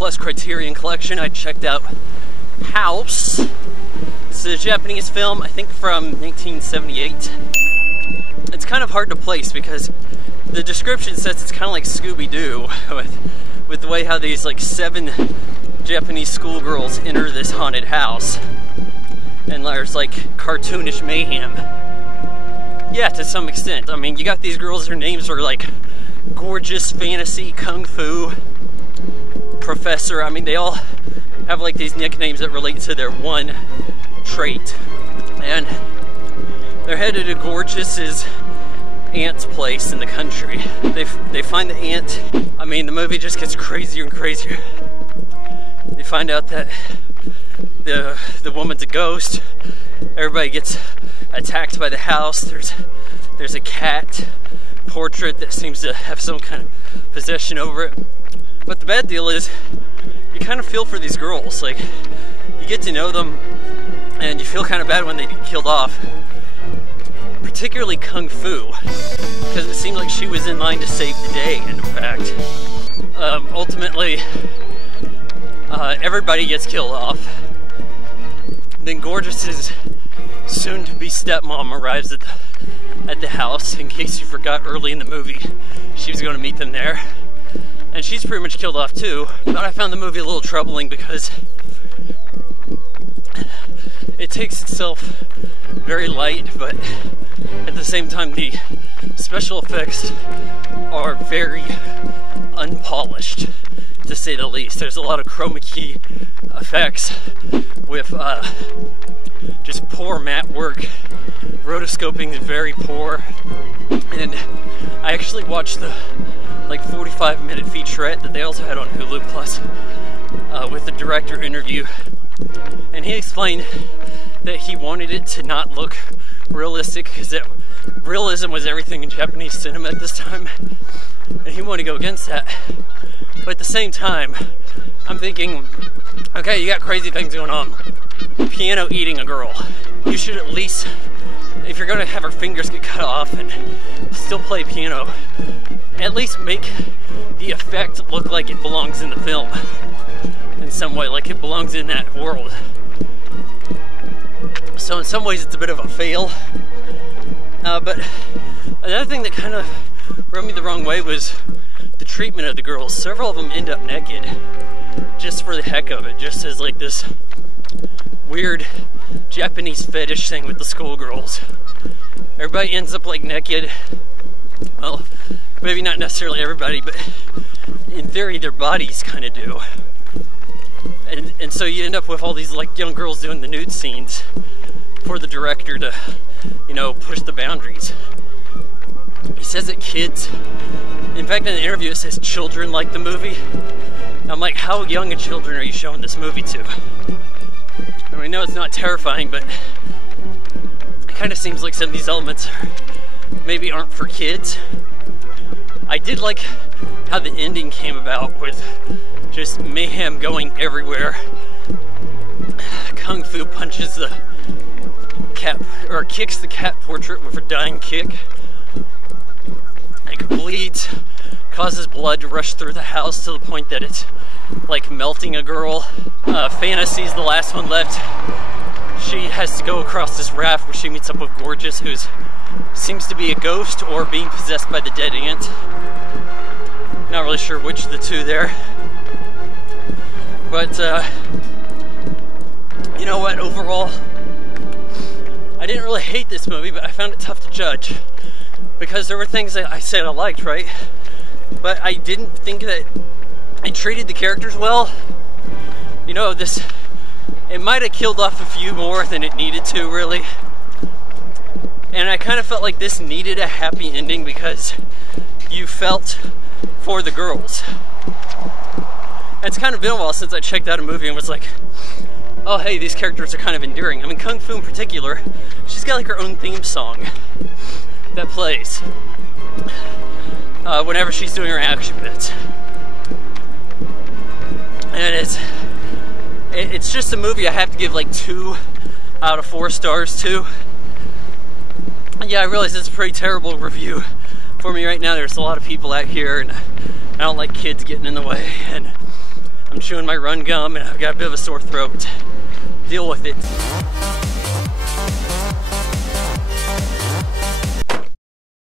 Plus Criterion Collection, I checked out House. It's a Japanese film, I think from 1978. It's kind of hard to place because the description says it's kind of like Scooby-Doo with the way how these like 7 Japanese schoolgirls enter this haunted house. And there's like cartoonish mayhem. Yeah, to some extent. I mean, you got these girls, their names are like Gorgeous, Fantasy, Kung Fu, Professor. I mean, they all have like these nicknames that relate to their one trait. And they're headed to Gorgeous's aunt's place in the country. They find the aunt. I mean, the movie just gets crazier and crazier. They find out that the woman's a ghost. Everybody gets attacked by the house. There's a cat portrait that seems to have some kind of possession over it. But the bad deal is, you kind of feel for these girls. Like, you get to know them, and you feel kind of bad when they get killed off. Particularly Kung Fu, because it seemed like she was in line to save the day, in fact. Ultimately, everybody gets killed off. Then Gorgeous's soon-to-be stepmom arrives at the house. In case you forgot, early in the movie, she was going to meet them there. And she's pretty much killed off too. But I found the movie a little troubling because it takes itself very light, but at the same time the special effects are very unpolished, to say the least. There's a lot of chroma key effects with just poor matte work. Rotoscoping is very poor. And I actually watched the like 45-minute featurette that they also had on Hulu Plus with the director interview, and he explained that he wanted it to not look realistic because realism was everything in Japanese cinema at this time, and he wanted to go against that. But at the same time, I'm thinking, okay, you got crazy things going on. Piano eating a girl. You should at least, if you're gonna have her fingers get cut off and still play piano, at least make the effect look like it belongs in the film in some way, like it belongs in that world. So in some ways it's a bit of a fail. But another thing that kind of rubbed me the wrong way was the treatment of the girls. Several of them end up naked, just for the heck of it, just as like this weird Japanese fetish thing with the schoolgirls. Everybody ends up like naked. Well, maybe not necessarily everybody, but in theory their bodies kind of do. And so you end up with all these like young girls doing the nude scenes for the director to, you know, push the boundaries. He says that kids, in fact in the interview it says children like the movie. I'm like, how young a children are you showing this movie to? I mean, I know it's not terrifying, but it kind of seems like some of these elements maybe aren't for kids. I did like how the ending came about with just mayhem going everywhere. Kung Fu punches the cat, or kicks the cat portrait with a dying kick. It bleeds, causes blood to rush through the house to the point that it's like melting a girl. Fantasy's the last one left. She has to go across this raft where she meets up with Gorgeous, who seems to be a ghost or being possessed by the dead aunt. Not really sure which of the two there. But, you know what, overall, I didn't really hate this movie, but I found it tough to judge. Because there were things that I said I liked, right? But I didn't think that it treated the characters well. You know, it might have killed off a few more than it needed to, really. And I kind of felt like this needed a happy ending because you felt for the girls. And it's kind of been a while since I checked out a movie and was like, oh hey, these characters are kind of endearing. I mean, Kung Fu in particular, she's got like her own theme song that plays whenever she's doing her action bits. And it's just a movie I have to give like 2 out of 4 stars to. Yeah, I realize it's a pretty terrible review for me right now. There's a lot of people out here and I don't like kids getting in the way, and I'm chewing my run gum and I've got a bit of a sore throat. Deal with it.